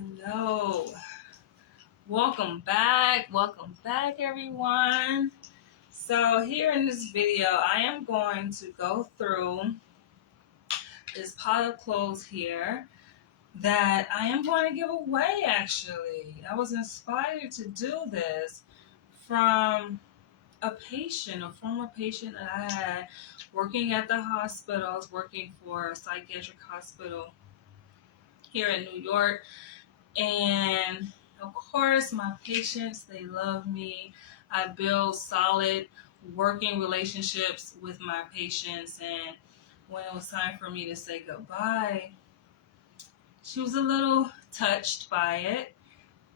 Hello. Welcome back everyone. So here in this video I am going to go through this pile of clothes here that I am going to give away. Actually, I was inspired to do this from a former patient that I had working at the hospital. I was working for a psychiatric hospital here in New York. And of course, my patients, they love me. I build solid working relationships with my patients. And when it was time for me to say goodbye, she was a little touched by it.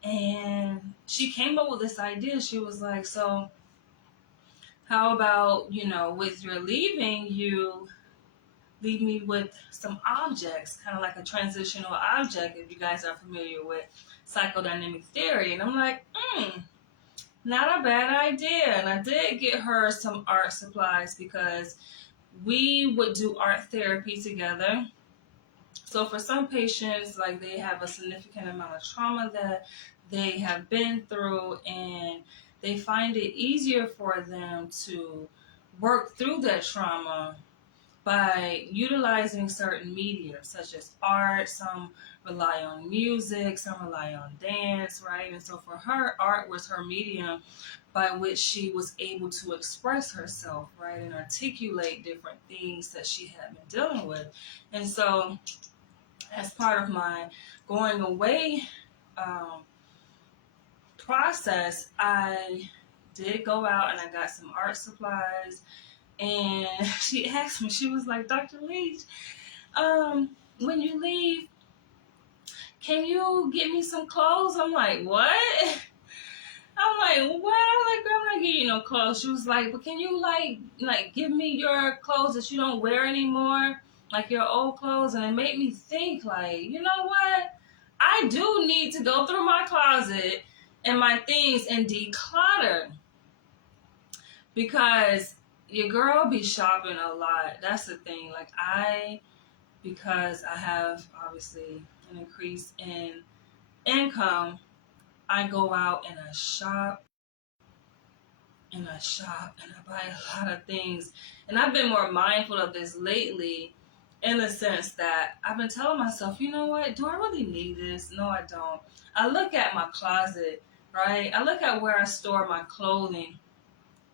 And she came up with this idea. She was like, so how about, with your leaving, you leave me with some objects, kind of like a transitional object, if you guys are familiar with psychodynamic theory. And I'm like, not a bad idea. And I did get her some art supplies because we would do art therapy together. So for some patients, like, they have a significant amount of trauma that they have been through, and they find it easier for them to work through that trauma by utilizing certain mediums such as art. Some rely on music, some rely on dance, right? And so for her, art was her medium by which she was able to express herself, right, and articulate different things that she had been dealing with. And so as part of my going away process, I did go out and I got some art supplies. And she asked me, she was like, Dr. Leach, when you leave, can you get me some clothes? I'm like, what? I'm like, what? I'm like, girl, I'm not getting you no clothes. She was like, but can you like give me your clothes that you don't wear anymore, like your old clothes? And it made me think, like, you know what? I do need to go through my closet and my things and declutter, because your girl be shopping a lot. That's the thing. Like, because I have obviously an increase in income, I go out and I shop and I shop and I buy a lot of things. And I've been more mindful of this lately, in the sense that I've been telling myself, you know what? Do I really need this? No, I don't. I look at my closet, right? I look at where I store my clothing,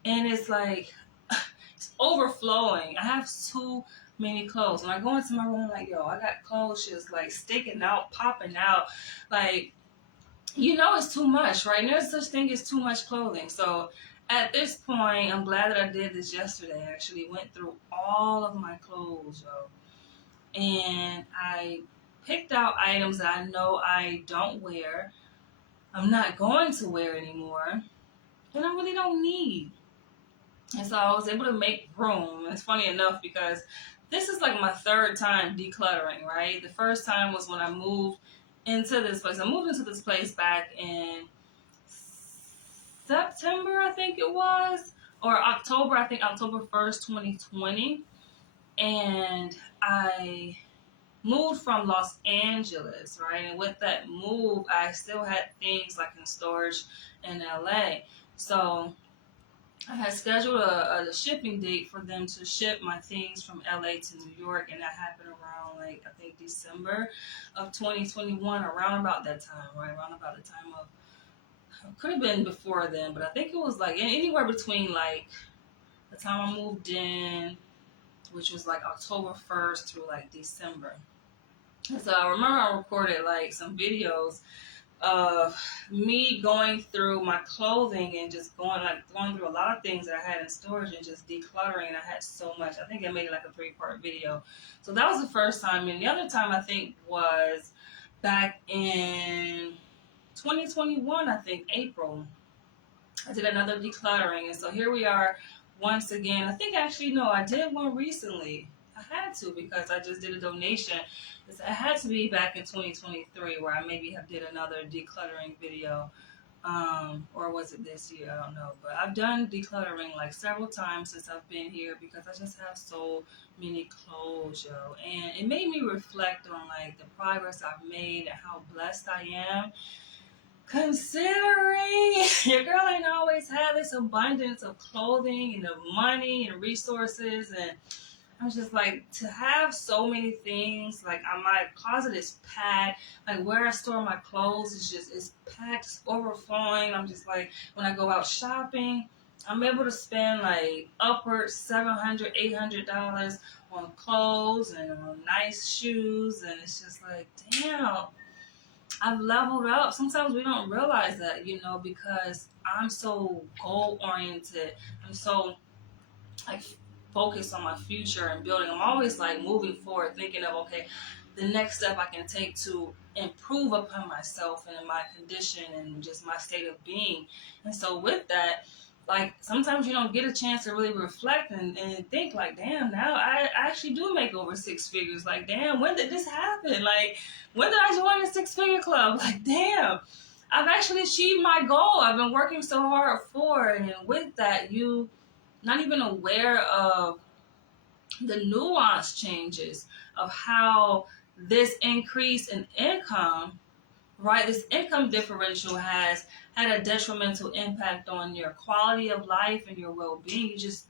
and it's like, it's overflowing. I have too many clothes. When I go into my room, I'm like, yo, I got clothes just like sticking out, popping out. Like, it's too much, right? And there's such thing as too much clothing. So at this point, I'm glad that I did this yesterday. I actually went through all of my clothes, yo. And I picked out items that I know I don't wear, I'm not going to wear anymore, and I really don't need. And so I was able to make room. It's funny enough because this is like my third time decluttering, right? The first time was when I moved into this place. I moved into this place back in September, I think it was, or October, I think October 1st, 2020. And I moved from Los Angeles, right? And with that move, I still had things like in storage in LA. So I had scheduled a shipping date for them to ship my things from LA to New York, and that happened around, like, I think December of 2021, around about that time, right? Around about the time of, could have been before then, but I think it was like anywhere between like the time I moved in, which was like October 1st through like December. And so I remember I recorded like some videos of me going through my clothing and just going through a lot of things that I had in storage and just decluttering. And I had so much. I think I made it like a 3-part video. So that was the first time. And the other time, I think, was back in 2021, I think, April. I did another decluttering. And so here we are once again. I think actually, no, I did one recently. I had to, because I just did a donation. It had to be back in 2023 where I maybe did another decluttering video. or was it this year? I don't know. But I've done decluttering like several times since I've been here because I just have so many clothes, yo. And it made me reflect on like the progress I've made and how blessed I am. Considering your girl ain't always had this abundance of clothing and of money and resources, and I was just like, to have so many things, like my closet is packed, like where I store my clothes is just, it's packed, it's overflowing. I'm just like, when I go out shopping, I'm able to spend like upwards $700, $800 on clothes and on nice shoes, and it's just like, damn, I've leveled up. Sometimes we don't realize that, because I'm so goal oriented. I'm so like focused on my future and building. I'm always like moving forward, thinking of, okay, the next step I can take to improve upon myself and in my condition and just my state of being. And so with that, like sometimes you don't get a chance to really reflect and think like, damn, now I actually do make over six figures. Like, damn, when did this happen? Like, when did I join the 6-figure club? Like, damn, I've actually achieved my goal. I've been working so hard for it. And with that, you not even aware of the nuance changes of how this increase in income, right? This income differential has had a detrimental impact on your quality of life and your well-being. You just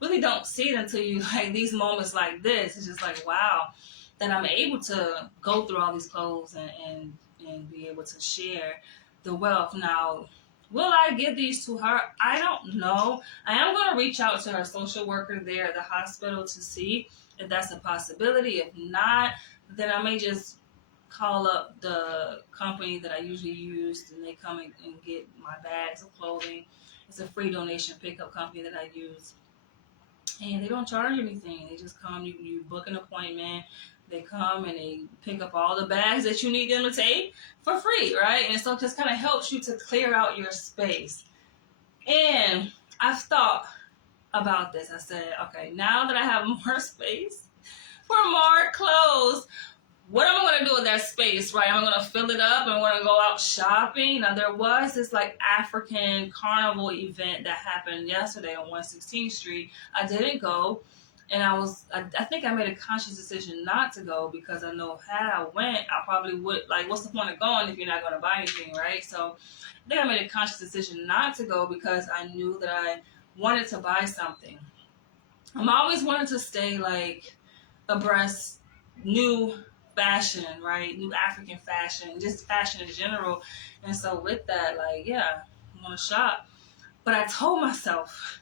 really don't see it until you like these moments like this. It's just like, wow, that I'm able to go through all these clothes and be able to share the wealth. Now, will I give these to her? I don't know. I am going to reach out to her social worker there at the hospital to see if that's a possibility. If not, then I may just call up the company that I usually use, and they come and get my bags of clothing. It's a free donation pickup company that I use. And they don't charge anything. They just come, you book an appointment, they come and they pick up all the bags that you need them to take for free, right? And so it just kind of helps you to clear out your space. And I've thought about this. I said, okay, now that I have more space for more clothes, what am I going to do with that space, right? I'm going to fill it up and I'm going to go out shopping. Now, there was this like African carnival event that happened yesterday on 116th Street. I didn't go, and I think I made a conscious decision not to go because I know had I went, I probably would, like, what's the point of going if you're not going to buy anything, right? So I think I made a conscious decision not to go because I knew that I wanted to buy something. I'm always wanting to stay like abreast new fashion, right? New African fashion, just fashion in general. And so with that, like, yeah, I'm gonna shop. But I told myself,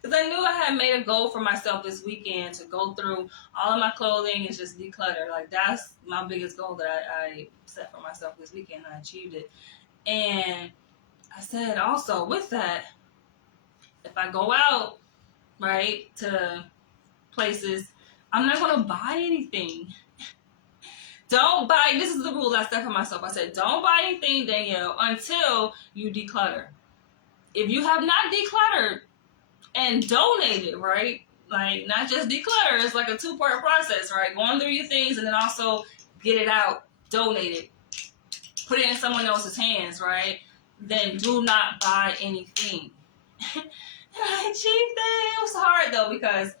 because I knew I had made a goal for myself this weekend to go through all of my clothing and just declutter. Like, that's my biggest goal that I set for myself this weekend. I achieved it. And I said also with that, if I go out, right, to places, I'm not gonna buy anything. Don't buy, this is the rule I set for myself. I said, don't buy anything, Danielle, until you declutter. If you have not decluttered and donated, right? Like, not just declutter, it's like a two-part process, right? Going through your things and then also get it out, donate it, put it in someone else's hands, right? Then do not buy anything. And I achieved that. It was hard though because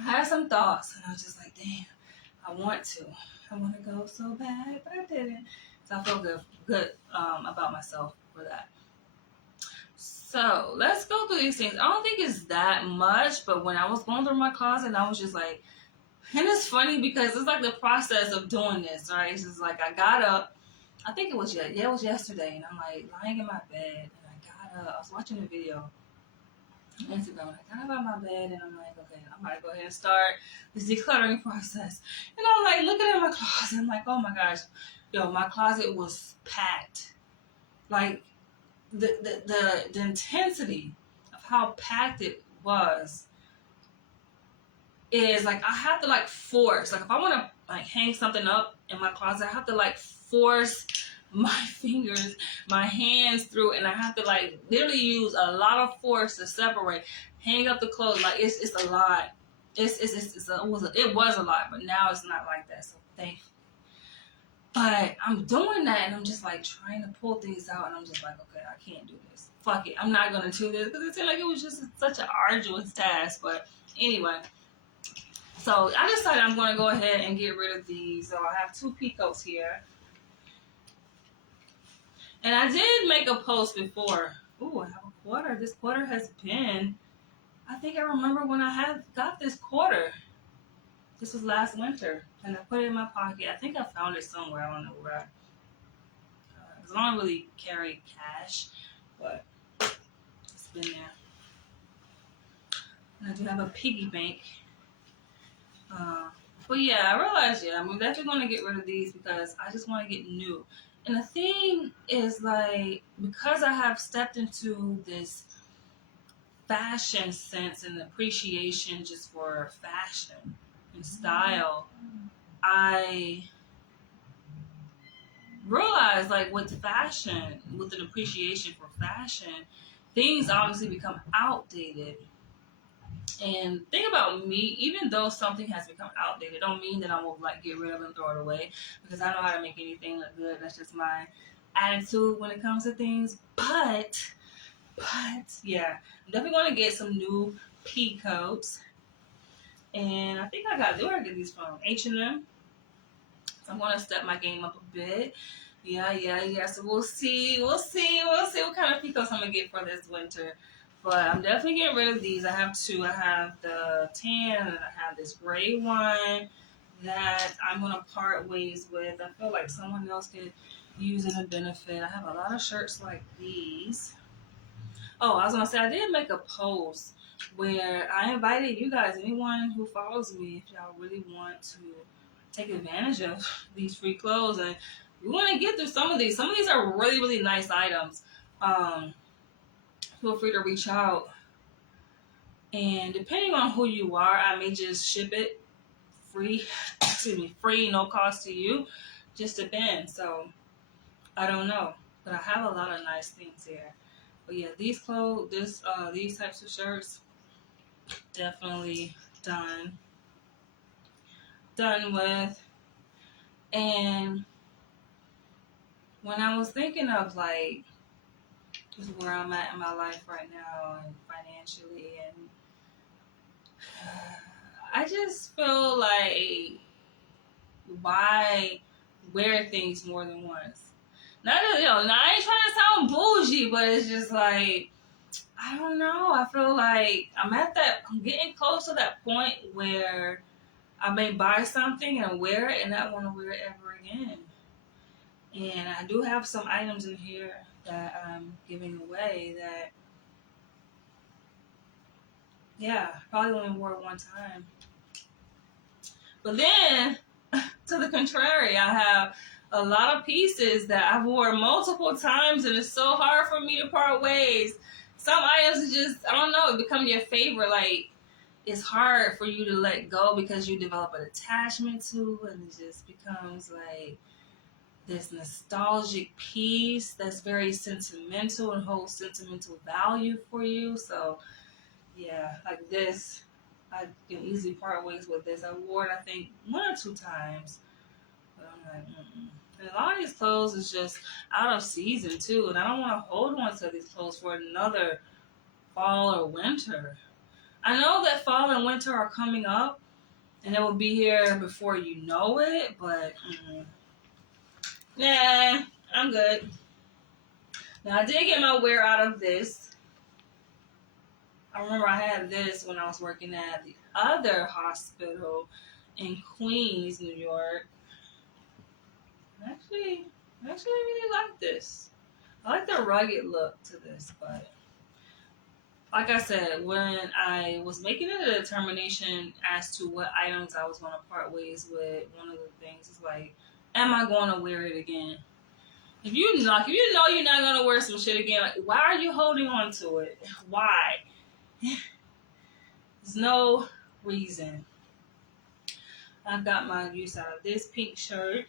I had some thoughts and I was just like, damn, I want to go so bad, but I didn't. So I feel good about myself for that. So let's go through these things. I don't think it's that much, but when I was going through my closet, I was just like, and it's funny because it's like the process of doing this, right? It's just like I got up. I think it was yesterday, and I'm like lying in my bed, and I got up. I was watching a video on Instagram, and I got up out of my bed, and I'm like, okay, I'm gonna go ahead and start this decluttering process. And I'm like looking at my closet, I'm like, oh my gosh, yo, my closet was packed. Like the intensity of how packed it was is like I have to like force, like if I want to like hang something up in my closet, I have to like force my fingers, my hands through, and I have to like literally use a lot of force to separate, hang up the clothes. Like it's a lot. It was a lot, but now it's not like that. So thankfully. But But I'm doing that, and I'm just like trying to pull things out, and I'm just like, okay, I can't do this. Fuck it, I'm not gonna do this because it seemed like it was just such an arduous task. But anyway, so I decided I'm gonna go ahead and get rid of these. So I have 2 peacoats here, and I did make a post before. Ooh, I have a quarter. This quarter has been. I think I remember when I got this quarter. This was last winter, and I put it in my pocket. I think I found it somewhere. I don't know where. Because I don't really carry cash, but it's been there. And I do have a piggy bank. But yeah, I realized, I'm definitely going to get rid of these because I just want to get new. And the thing is, like, because I have stepped into this fashion sense and appreciation just for fashion and style, I realize, like, with fashion, with an appreciation for fashion, things obviously become outdated. And think about me, even though something has become outdated, don't mean that I'm gonna like get rid of it and throw it away, because I know how to make anything look good. That's just my attitude when it comes to things. But yeah, I'm definitely gonna get some new pea coats. And I think where I get these from? H&M. I'm gonna step my game up a bit. Yeah. So we'll see what kind of peacocks I'm gonna get for this winter. But I'm definitely getting rid of these. I have 2. I have the tan and I have this gray one that I'm gonna part ways with. I feel like someone else could use it and benefit. I have a lot of shirts like these. Oh, I was gonna say I did make a post where I invited you guys, anyone who follows me, if y'all really want to take advantage of these free clothes, and we want to get through some of these. Some of these are really, really nice items. Feel free to reach out, and depending on who you are, I may just ship it free. Free, no cost to you. Just depends. So I don't know, but I have a lot of nice things here. But yeah, these these types of shirts, definitely done with. And when I was thinking of like just where I'm at in my life right now and financially, and I just feel like, why wear things more than once? Not that, now I ain't trying to sound bougie, but it's just like, I don't know. I feel like I'm getting close to that point where I may buy something and wear it and not want to wear it ever again. And I do have some items in here that I'm giving away that, probably only wore it one time. But then, to the contrary, I have a lot of pieces that I've worn multiple times, and it's so hard for me to part ways. Some items just, I don't know, become your favorite. Like, it's hard for you to let go because you develop an attachment to, and it just becomes like this nostalgic piece that's very sentimental and holds sentimental value for you. So yeah, like this, I can easily part ways with this. I wore it, I think, 1 or 2 times, but I'm like, And a lot of these clothes is just out of season too, and I don't want to hold on to these clothes for another fall or winter. I know that fall and winter are coming up, and it will be here before you know it, but nah, I'm good. Now, I did get my wear out of this. I remember I had this when I was working at the other hospital in Queens, New York. Actually, I really like this. I like the rugged look to this, but like I said, when I was making a determination as to what items I was going to part ways with, one of the things is like, am I going to wear it again? If you know you're not going to wear some shit again, like, why are you holding on to it? Why? There's no reason. I've got my use out of this pink shirt,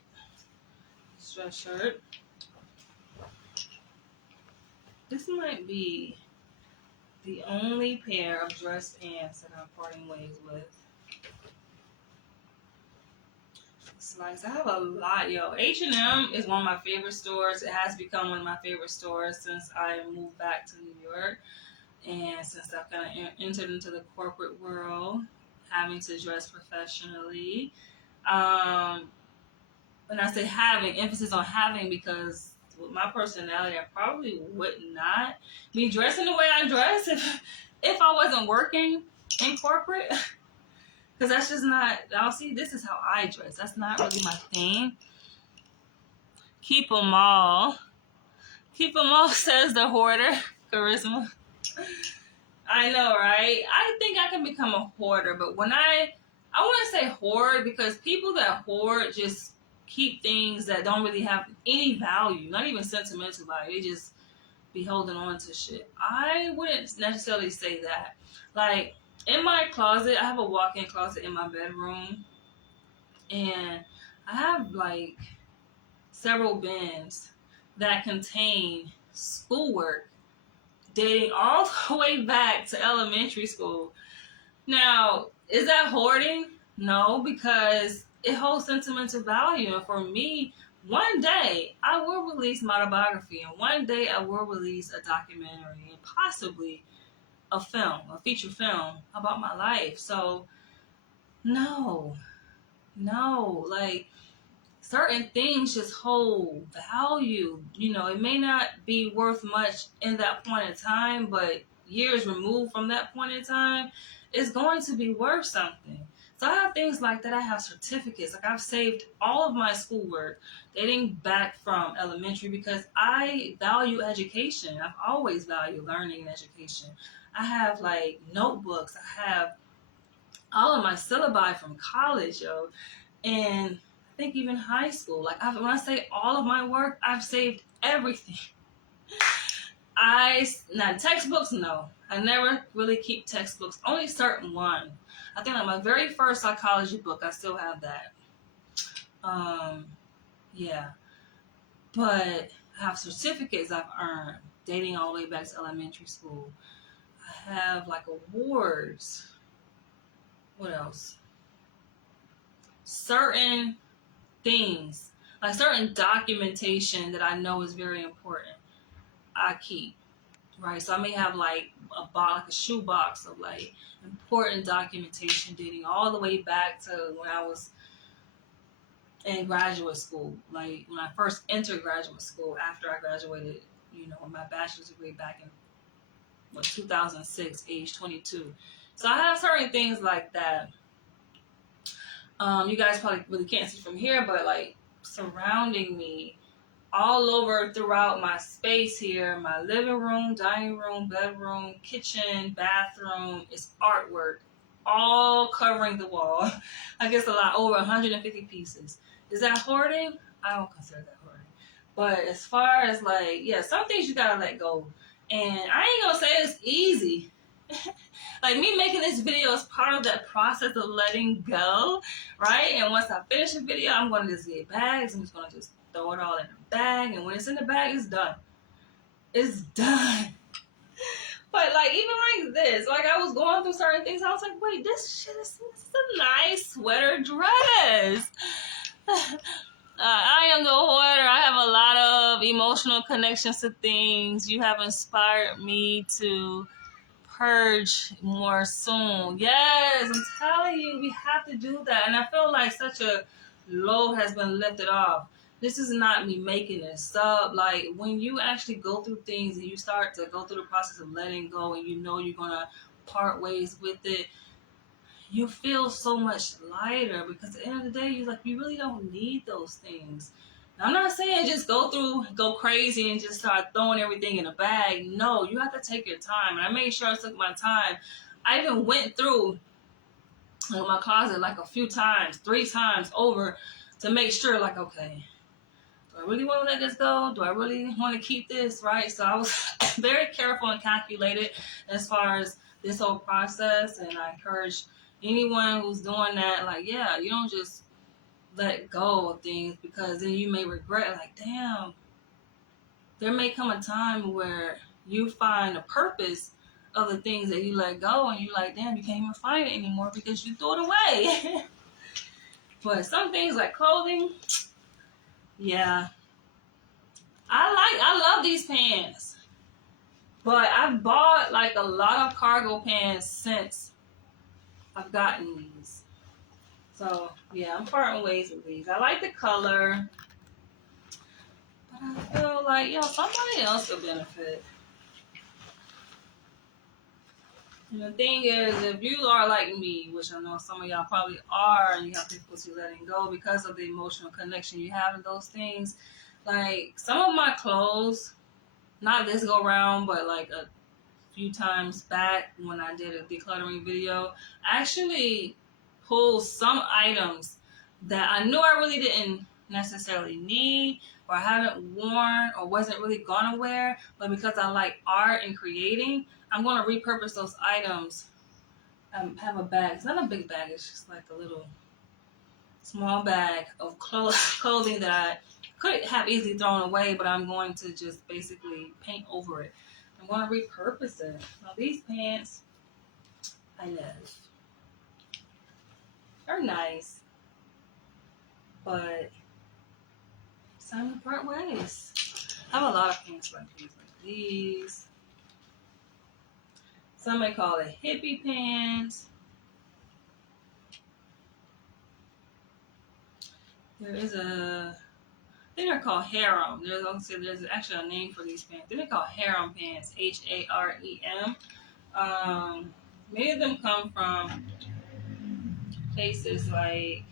dress shirt. This might be the only pair of dress pants that I'm parting ways with. Slice. I have a lot, yo. H&M is one of my favorite stores. It has become one of my favorite stores since I moved back to New York. And since I've kind of entered into the corporate world, having to dress professionally. When I say having, emphasis on having, because with my personality, I probably would not be dressing the way I dress if I wasn't working in corporate. Because that's just not, I'll see, this is how I dress. That's not really my thing. Keep them all. Keep them all, says the hoarder. Charisma. I know, right? I think I can become a hoarder, but when I want to say hoard because people that hoard just keep things that don't really have any value, not even sentimental value. They just be holding on to shit. I wouldn't necessarily say that. Like, in my closet, I have a walk-in closet in my bedroom, and I have like several bins that contain schoolwork dating all the way back to elementary school. Now, is that hoarding? No, because it holds sentimental value. And for me, one day I will release my autobiography, and one day I will release a documentary, and possibly a film, a feature film about my life. So, no, like, certain things just hold value. You know, it may not be worth much in that point in time, but years removed from that point in time, it's going to be worth something. So I have things like that. I have certificates. Like, I've saved all of my schoolwork dating back from elementary because I value education. I've always valued learning and education. I have like notebooks. I have all of my syllabi from college, yo. And I think even high school. Like, when I say all of my work, I've saved everything. Now textbooks, no. I never really keep textbooks. Only certain ones. I think like my very first psychology book, I still have that. Yeah. But I have certificates I've earned dating all the way back to elementary school. I have like awards. What else? Certain things, like certain documentation that I know is very important, I keep, right? So I may have like a box, like a shoe box of like important documentation dating all the way back to when I was in graduate school, like when I first entered graduate school after I graduated, you know, with my bachelor's degree back in 2006, age 22. So I have certain things like that. You guys probably really can't see from here, but like surrounding me all over throughout my space here, my living room, dining room, bedroom, kitchen, bathroom, is artwork all covering the wall. I guess a lot, over 150 pieces. Is that hoarding? I don't consider that hoarding. But as far as like, yeah, some things you gotta let go. And I ain't gonna say it's easy. Like, me making this video is part of that process of letting go, right? And once I finish the video, I'm going to just get bags. I'm just going to just throw it all in the bag. And when it's in the bag, it's done. It's done. But, like, even like this, like, I was going through certain things. I was like, wait, this is a nice sweater dress. I am the hoarder. I have a lot of emotional connections to things. You have inspired me to purge more soon. Yes, I'm telling you, we have to do that. And I feel like such a load has been lifted off. This is not me making this up. Like, when you actually go through things and you start to go through the process of letting go, and you know you're gonna part ways with it, you feel so much lighter, because at the end of the day, you really don't need those things. Now, I'm not saying just go crazy and just start throwing everything in a bag. No, you have to take your time. And I made sure I took my time. I even went through my closet like a few times, 3 times over, to make sure, like, okay, do I really want to let this go? Do I really want to keep this, right? So I was very careful and calculated as far as this whole process. And I encourage anyone who's doing that, like, yeah, you don't just let go of things, because then you may regret, like, damn, there may come a time where you find a purpose of the things that you let go, and you're like, damn, you can't even find it anymore because you threw it away. But some things like clothing, yeah. I love these pants. But I've bought like a lot of cargo pants since I've gotten these. So yeah, I'm parting ways with these. I like the color, but I feel like, somebody else will benefit. And the thing is, if you are like me, which I know some of y'all probably are, and you have difficulty letting go because of the emotional connection you have in those things, like some of my clothes, not this go round, but like a few times back when I did a decluttering video, I actually pulled some items that I knew I really didn't necessarily need or I haven't worn or wasn't really gonna wear, but because I like art and creating, I'm gonna repurpose those items. Have a bag. It's not a big bag, it's just like a little small bag of clothing that I could have easily thrown away, but I'm going to just basically paint over it. I'm going to repurpose it. Now these pants, I love. They're nice, but it's time to part ways. I have a lot of pants like these. Some may call it hippie pants. There is I think they're called harem. There's actually a name for these pants. They're called harem pants, HAREM. Many of them come from places like,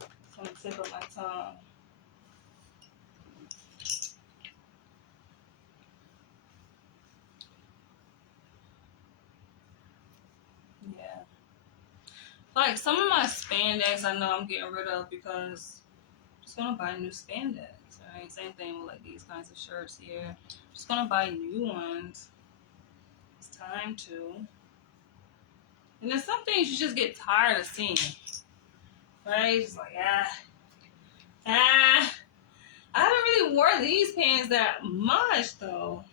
it's on the tip of my tongue. Yeah. Like some of my spandex I know I'm getting rid of because I'm just gonna buy new spandex. Right? Same thing with like these kinds of shirts here. I'm just gonna buy new ones. It's time to. And there's some things you just get tired of seeing. Right? Just like, I haven't really worn these pants that much though.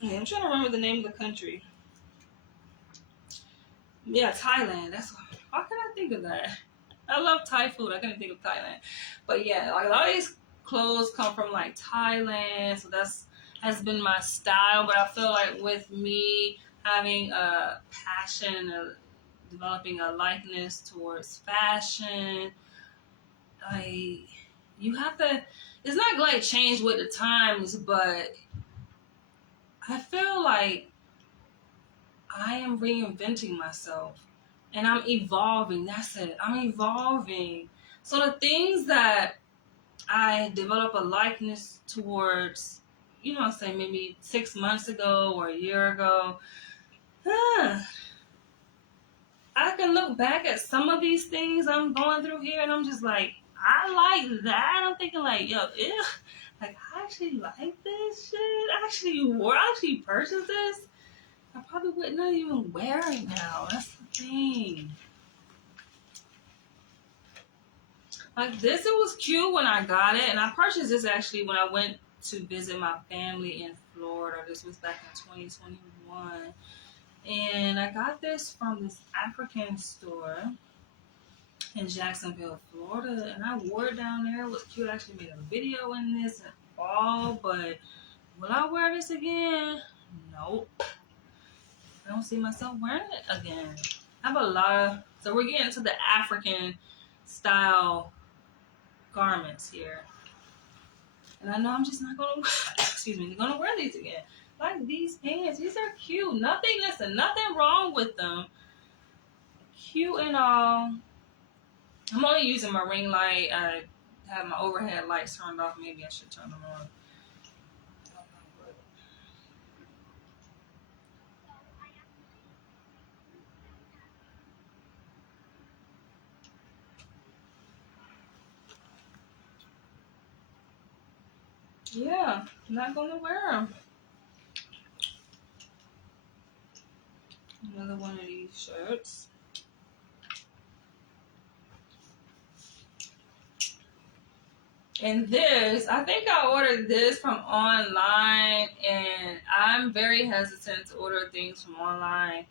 Yeah, I'm trying to remember the name of the country. Yeah, Thailand. That's how can I think of that? I love Thai food. I couldn't think of Thailand. But yeah, like a lot of these clothes come from like Thailand, so that's has been my style. But I feel like with me having a passion, developing a likeness towards fashion, you have to. It's not like change with the times, but I feel like I am reinventing myself and I'm evolving. That's it. I'm evolving. So the things that I develop a likeness towards, I'm saying maybe 6 months ago or a year ago, I can look back at some of these things I'm going through here and I'm just like, I like that. I'm thinking like, yo, ew. Like, I actually like this shit. I actually purchased this. I probably would not even wear it now. That's the thing. Like this, it was cute when I got it, and I purchased this actually when I went to visit my family in Florida. This was back in 2021, and I got this from this African store in Jacksonville, Florida, and I wore it down there. It was cute. I actually made a video in this and all, but will I wear this again? Nope. I don't see myself wearing it again. I have a lot of, so we're getting to the African style garments here. And I know I'm just not gonna, gonna wear these again. Like these pants, these are cute. Nothing wrong with them. Cute and all. I'm only using my ring light. I have my overhead lights turned off. Maybe I should turn them on. Yeah, I'm not gonna wear them. Another one of these shirts. And this, I think I ordered this from online, and I'm very hesitant to order things from online.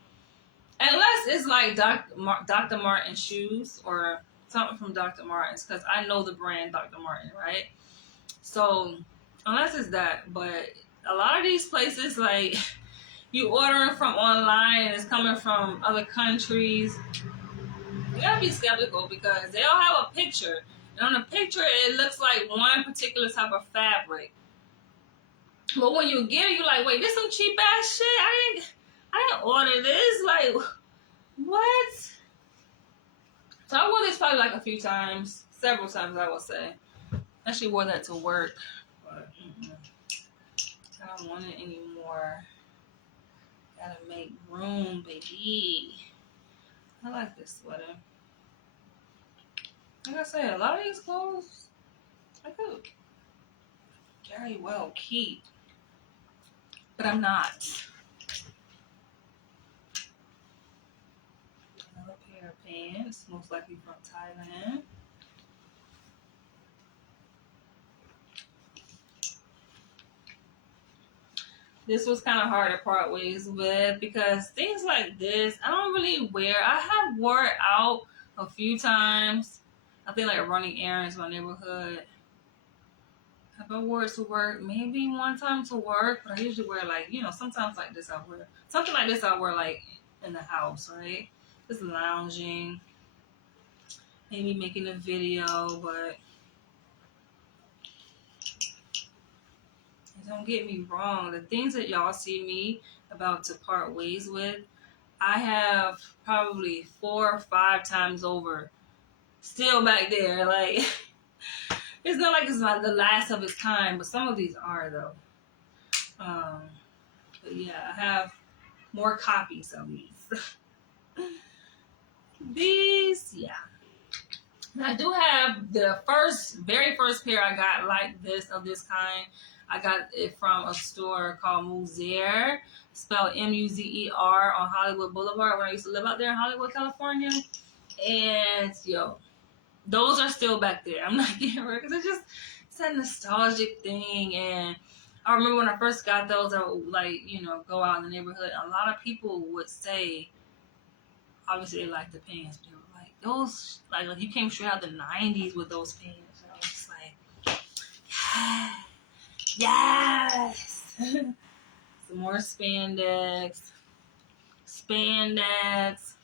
Unless it's like Dr. Martin shoes or something from Dr. Martens, because I know the brand Dr. Martin, right? So unless it's that, but a lot of these places, like you ordering from online and it's coming from other countries, you gotta be skeptical because they all have a picture. And on the picture, it looks like one particular type of fabric. But when you get it, you're like, wait, this some cheap ass shit? I didn't order this. Like, what? So I wore this probably like a few times, several times I would say. I actually wore that to work, but I don't want it anymore. Gotta make room, baby. I like this sweater. Like I said, a lot of these clothes I could very well keep, but I'm not. Another pair of pants, most likely from Thailand. This was kind of hard to part ways with because things like this, I don't really wear. I have wore it out a few times. I think like running errands in my neighborhood. Have I wore it to work? Maybe one time to work, but I usually wear like, sometimes like this I wear. Something like this I wear like in the house, right? Just lounging. Maybe making a video, but don't get me wrong. The things that y'all see me about to part ways with, I have probably 4 or 5 times over still back there. Like, it's not like it's not the last of its kind, but some of these are though. But yeah, I have more copies of these. These, yeah. And I do have the very first pair I got like this, of this kind. I got it from a store called Muzer, spelled Muzer, on Hollywood Boulevard when I used to live out there in Hollywood, California. And those are still back there. I'm not getting rid because it's that nostalgic thing. And I remember when I first got those, I would go out in the neighborhood. A lot of people would say, obviously they like the pants, but they were like, those, like you came straight out the 90s with those pants. And I was just like, yes. Some more spandex. Spandex.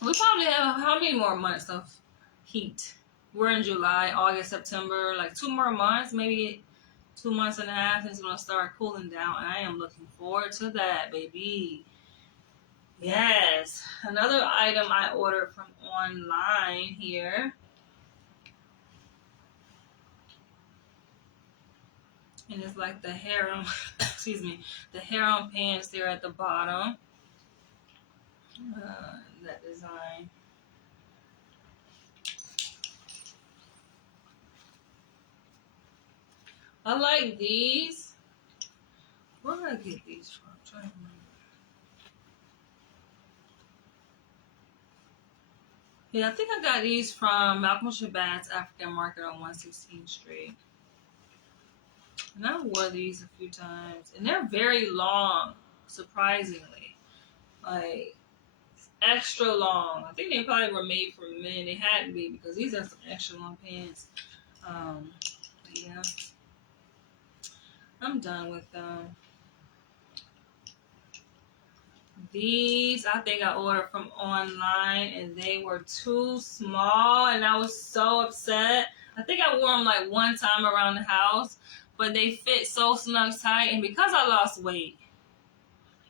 We probably have how many more months of heat? We're in July, August, September, like 2 more months, maybe 2 months and a half, it's gonna start cooling down. And I am looking forward to that, baby. Yes. Another item I ordered from online here. And it's like the harem, excuse me, the harem pants there at the bottom. That design. I like these. Where did I get these from? I'm trying to remember. Yeah, I think I got these from Malcolm Shabazz African Market on 116th Street. And I wore these a few times. And they're very long, surprisingly. Like, extra long. I think they probably were made for men. They had to be because these are some extra long pants. But yeah. I'm done with them. These, I think I ordered from online and they were too small and I was so upset. I think I wore them like one time around the house, but they fit so snug tight. And because I lost weight,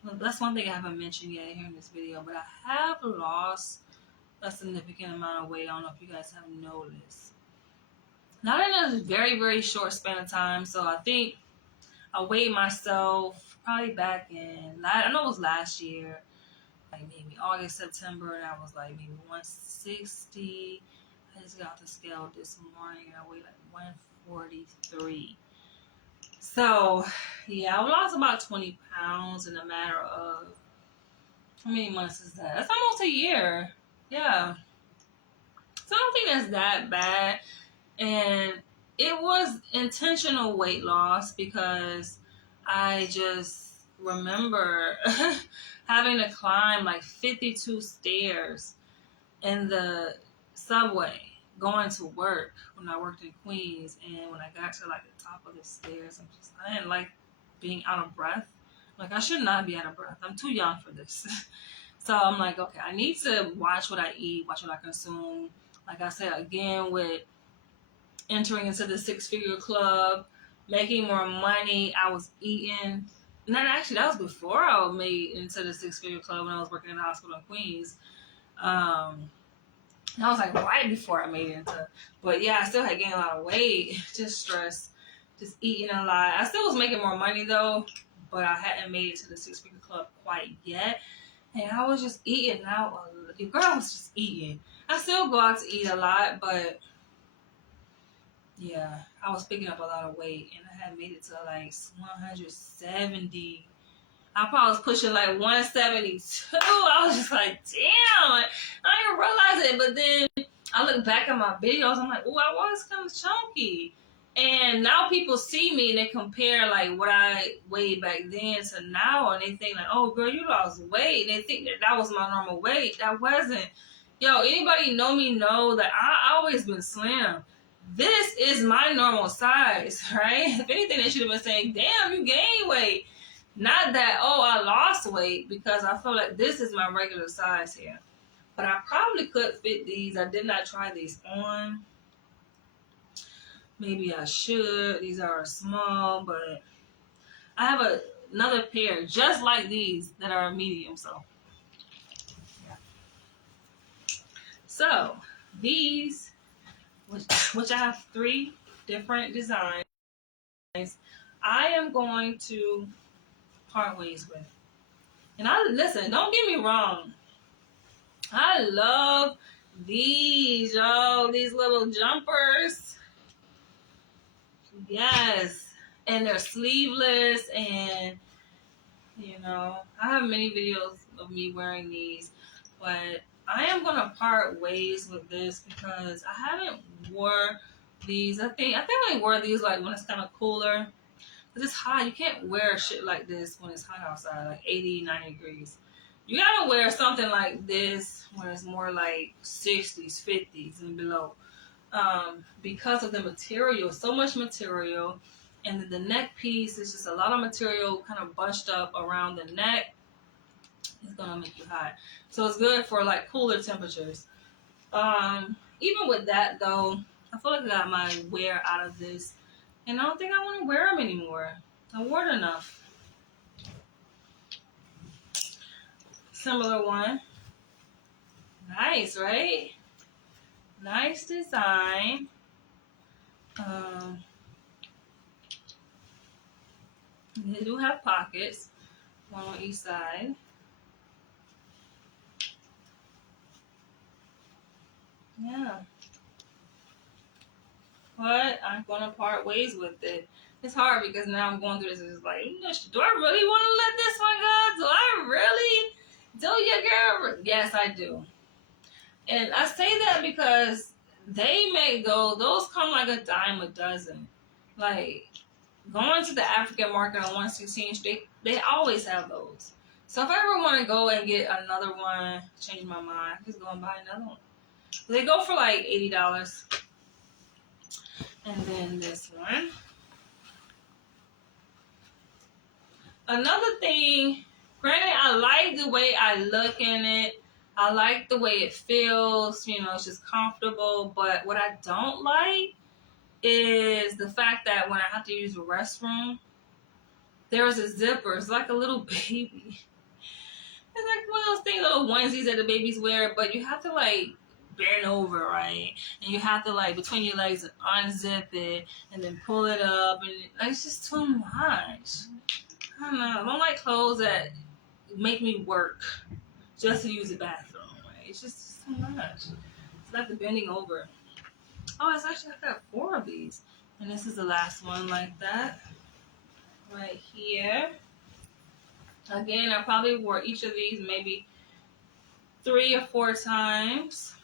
well, that's one thing I haven't mentioned yet here in this video, but I have lost a significant amount of weight. I don't know if you guys have noticed. Not in a very, very short span of time. So I think I weighed myself probably back in, I know it was last year, like maybe August, September, and I was like maybe 160. I just got off the scale this morning and I weighed like 143. So, yeah, I lost about 20 pounds in a matter of, how many months is that? That's almost a year. Yeah. So I don't think that's that bad. And it was intentional weight loss because I just remember having to climb like 52 stairs in the subway going to work when I worked in Queens. And when I got to like the top of the stairs, I didn't like being out of breath. Like, I should not be out of breath. I'm too young for this. So I'm like, okay, I need to watch what I eat, watch what I consume. Like I said, again, with entering into the six-figure club, making more money, I was eating. And then actually, that was before I made into the six-figure club when I was working in the hospital in Queens. That was like right before I made it into. But yeah, I still had gained a lot of weight, just stress, just eating a lot. I still was making more money though, but I hadn't made it to the six-figure club quite yet. And I was just eating out. The girl was just eating. I still go out to eat a lot, but yeah, I was picking up a lot of weight, and I had made it to like 170. I probably was pushing like 172. I was just like, damn, I didn't realize it. But then I look back at my videos, I'm like, oh, I was kind of chunky. And now people see me and they compare like what I weighed back then to now, and they think like, oh, girl, you lost weight. And they think that that was my normal weight. That wasn't. Yo, anybody know me know that I always been slim. This is my normal size, right? If anything, they should have been saying, damn, you gained weight. Not that, oh, I lost weight, because I feel like this is my regular size here. But I probably could fit these. I did not try these on. Maybe I should. These are small, but I have another pair just like these that are medium. Yeah. So these, which I have 3 different designs, I am going to part ways with. And listen, don't get me wrong. I love these, yo, these little jumpers. Yes. And they're sleeveless, and I have many videos of me wearing these, but I am gonna part ways with this because I haven't wore these. I think I only wore these like when it's kind of cooler. Cause it's hot. You can't wear shit like this when it's hot outside, like 80, 90 degrees. You gotta wear something like this when it's more like 60s, 50s, and below. Because of the material, so much material, and the neck piece is just a lot of material kind of bunched up around the neck. It's gonna make you hot. So it's good for like cooler temperatures. Even with that though, I feel like I got my wear out of this. And I don't think I want to wear them anymore. I wore it enough. Similar one. Nice, right? Nice design. They do have pockets, one on each side. Yeah. But I'm going to part ways with it. It's hard because now I'm going through this. It's like, do I really want to let this one go? Do I really? Do you, girl? Yes, I do. And I say that because they make those come like a dime a dozen. Like, going to the African market on 116th Street, they always have those. So if I ever want to go and get another one, change my mind, just go and buy another one. They go for like $80. And then this one. Another thing, granted, I like the way I look in it. I like the way it feels. It's just comfortable. But what I don't like is the fact that when I have to use the restroom, there's a zipper. It's like a little baby. It's like one of those things, little onesies that the babies wear, but you have to like bend over, right? And you have to like between your legs unzip it and then pull it up, and it's just too much. I don't know. I don't like clothes that make me work just to use the bathroom, right? It's just too much. It's like the bending over. Oh, it's actually I got 4 of these, and this is the last one like that, right here. Again, I probably wore each of these maybe 3 or 4 times.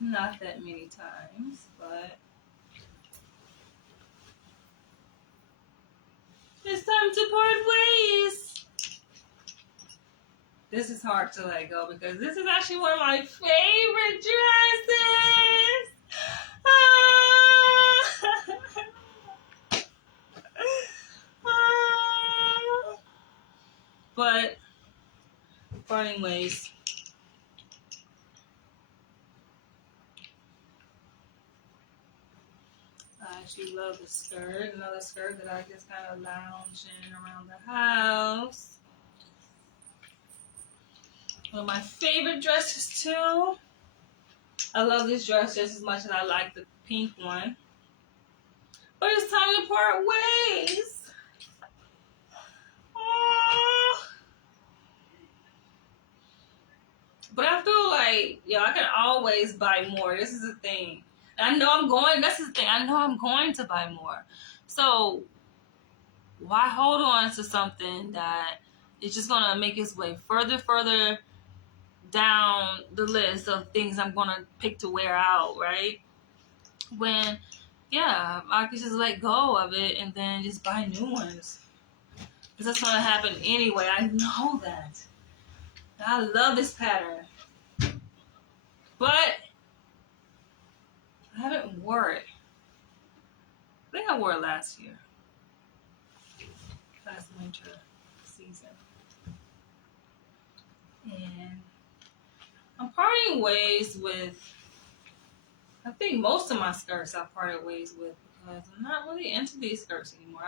Not that many times, but it's time to part ways. This is hard to let go because this is actually one of my favorite dresses. But parting ways. I actually love the skirt. Another skirt that I just kind of lounge in around the house. One of my favorite dresses too. I love this dress just as much as I like the pink one. But it's time to part ways. Aww. But I feel like, I can always buy more. This is the thing. I know I'm going, that's the thing. I know I'm going to buy more. So why hold on to something that is just going to make its way further down the list of things I'm going to pick to wear out, right? When, I could just let go of it and then just buy new ones. Because that's going to happen anyway. I know that. I love this pattern. But I haven't wore it. I think I wore it last year. Last winter season. And I'm parting ways with, I think most of my skirts I parted ways with because I'm not really into these skirts anymore.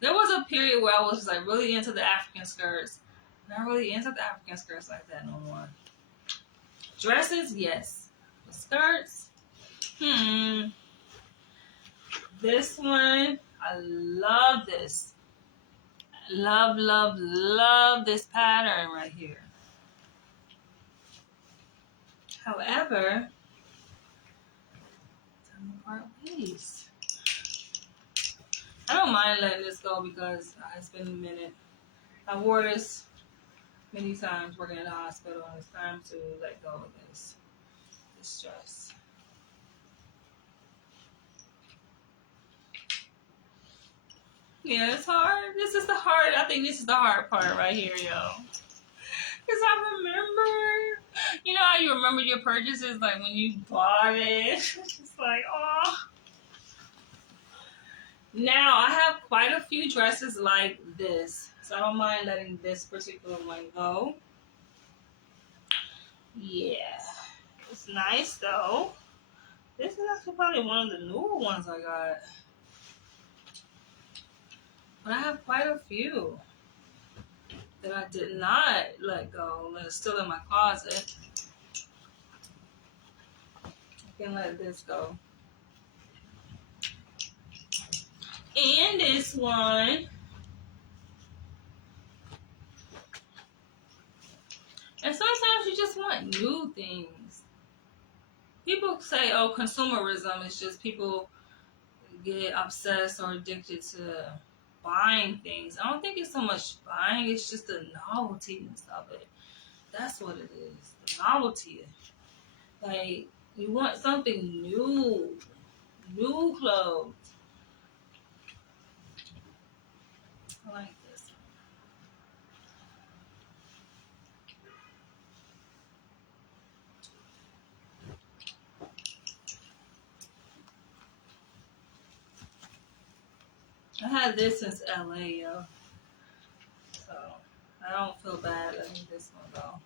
There was a period where I was just like really into the African skirts. Not really into the African skirts like that no more. Dresses, yes. But skirts, This one, I love this. Love this pattern right here. However, time to part ways. I don't mind letting this go because it's been a minute. I wore this many times working in the hospital, and it's time to let go of this dress. Yeah, it's hard. I think this is the hard part right here, yo. Because I remember, how you remember your purchases, like when you bought it. It's just like, oh. Now, I have quite a few dresses like this. So I don't mind letting this particular one go. Yeah. It's nice, though. This is actually probably one of the newer ones I got. But I have quite a few that I did not let go. They're still in my closet. I can let this go. And this one. And sometimes you just want new things. People say, oh, consumerism is just people get obsessed or addicted to buying things. I don't think it's so much buying, it's just the novelty of it. That's what it is. The novelty. Like, you want something new. New clothes. I like this. I had this since LA, yo. So I don't feel bad letting this one go.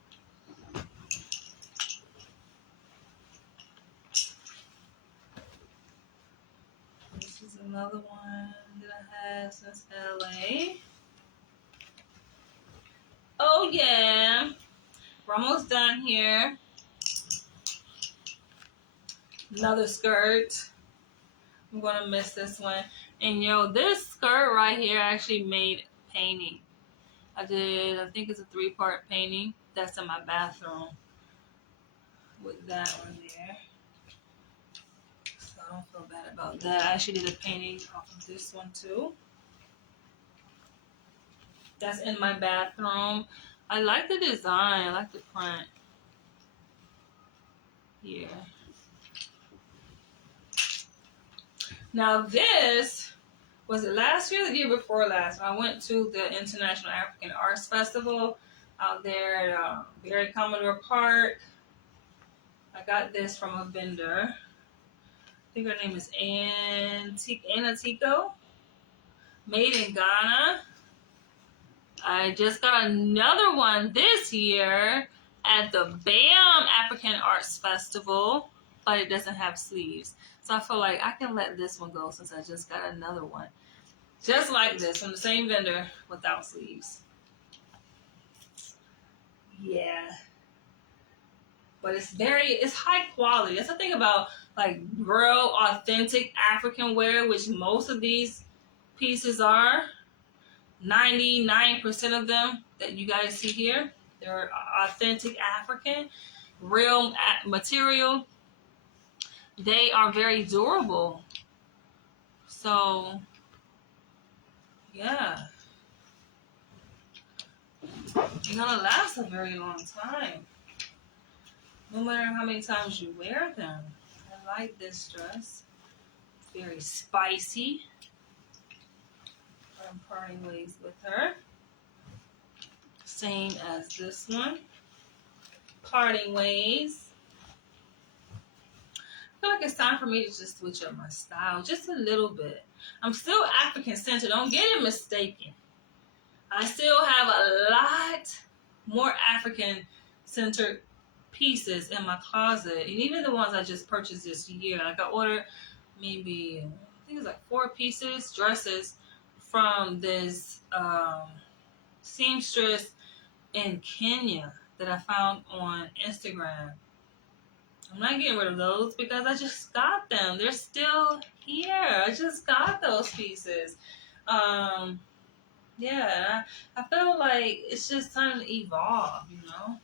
This is another one that I had since LA. Oh yeah. We're almost done here. Another skirt. I'm gonna miss this one. And this skirt right here actually made painting. I think it's a 3-part painting. That's in my bathroom. With that one there. So I don't feel bad about that. I actually did a painting off of this one too. That's in my bathroom. I like the design. I like the print. Yeah. Now this, was it last year or the year before last? I went to the International African Arts Festival out there at Barry Commodore Park. I got this from a vendor. I think her name is Anna Tico. Made in Ghana. I just got another one this year at the BAM African Arts Festival, but it doesn't have sleeves. So I feel like I can let this one go since I just got another one. Just like this from the same vendor without sleeves. Yeah. But it's high quality. That's the thing about like real authentic African wear, which most of these pieces are. 99% of them that you guys see here, they're authentic African, real material. They are very durable. So, yeah. They're gonna last a very long time. No matter how many times you wear them. I like this dress. It's very spicy. I'm parting ways with her. Same as this one. Parting ways. I feel like it's time for me to just switch up my style just a little bit. I'm still African centered. Don't get it mistaken. I still have a lot more African centered pieces in my closet. And even the ones I just purchased this year. Like I ordered maybe, I think it's like 4 pieces, dresses from this seamstress in Kenya that I found on Instagram. I'm not getting rid of those because I just got them. They're still here. I just got those pieces. Yeah, I feel like it's just time to evolve, you know?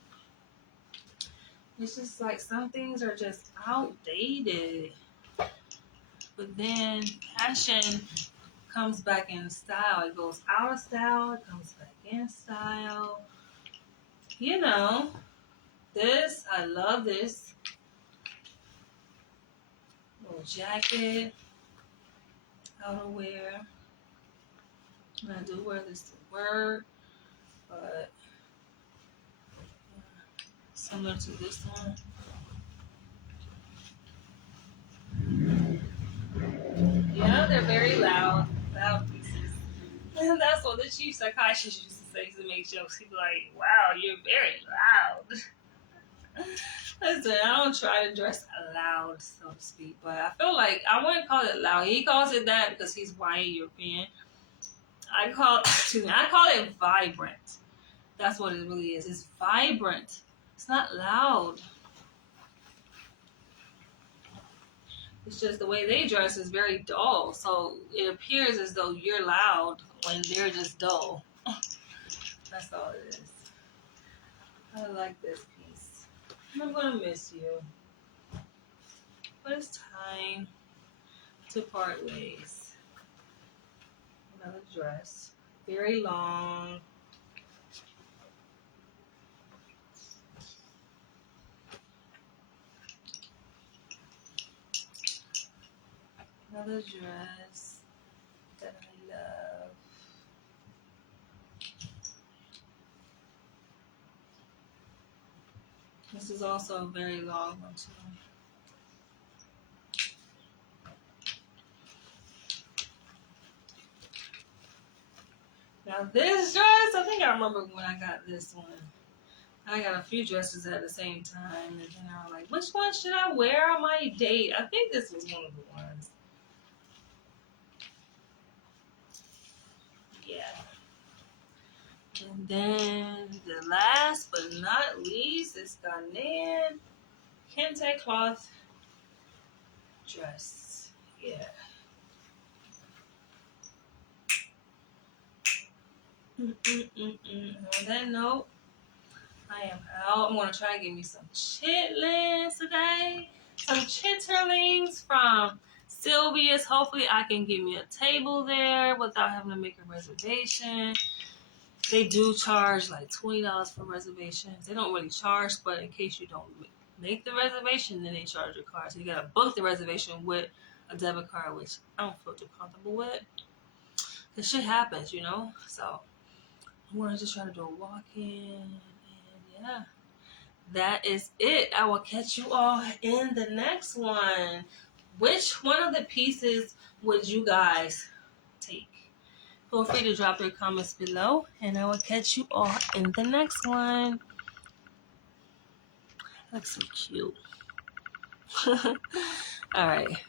It's just like some things are just outdated. But then fashion comes back in style. It goes out of style, it comes back in style. You know, this, I love this. Little jacket, outerwear. And I do wear this to work, but similar to this one. Yeah, they're very loud pieces. And that's what the chief psychiatrist used to say to make jokes. He'd be like, wow, you're very loud. Listen, I don't try to dress loud, so to speak, but I feel like I wouldn't call it loud. He calls it that because he's white European. I call it vibrant. That's what it really is. It's vibrant. It's not loud. It's just the way they dress is very dull. So it appears as though you're loud when they're just dull. That's all it is. I like this piece. And I'm going to miss you. But it's time to part ways. Another dress. Very long. Another dress that I love. This is also a very long one too. Now this dress, I think I remember when I got this one. I got a few dresses at the same time, and then I was like, which one should I wear on my date? I think this was one of the ones. Yeah. And then the last but not least is Ghanaian kente cloth dress. Yeah. On that note, I am out. I'm going to try to get me some chitlins today. Some chitterlings from Sylvia's. Hopefully I can get me a table there without having to make a reservation. They do charge like $20 for reservations. They don't really charge, but in case you don't make the reservation, then they charge your card. So you got to book the reservation with a debit card, which I don't feel too comfortable with. This shit happens, you know? So I'm going to just try to do a walk-in. And yeah, that is it. I will catch you all in the next one. Which one of the pieces would you guys take? Feel free to drop your comments below, and I will catch you all in the next one. Looks so cute. All right.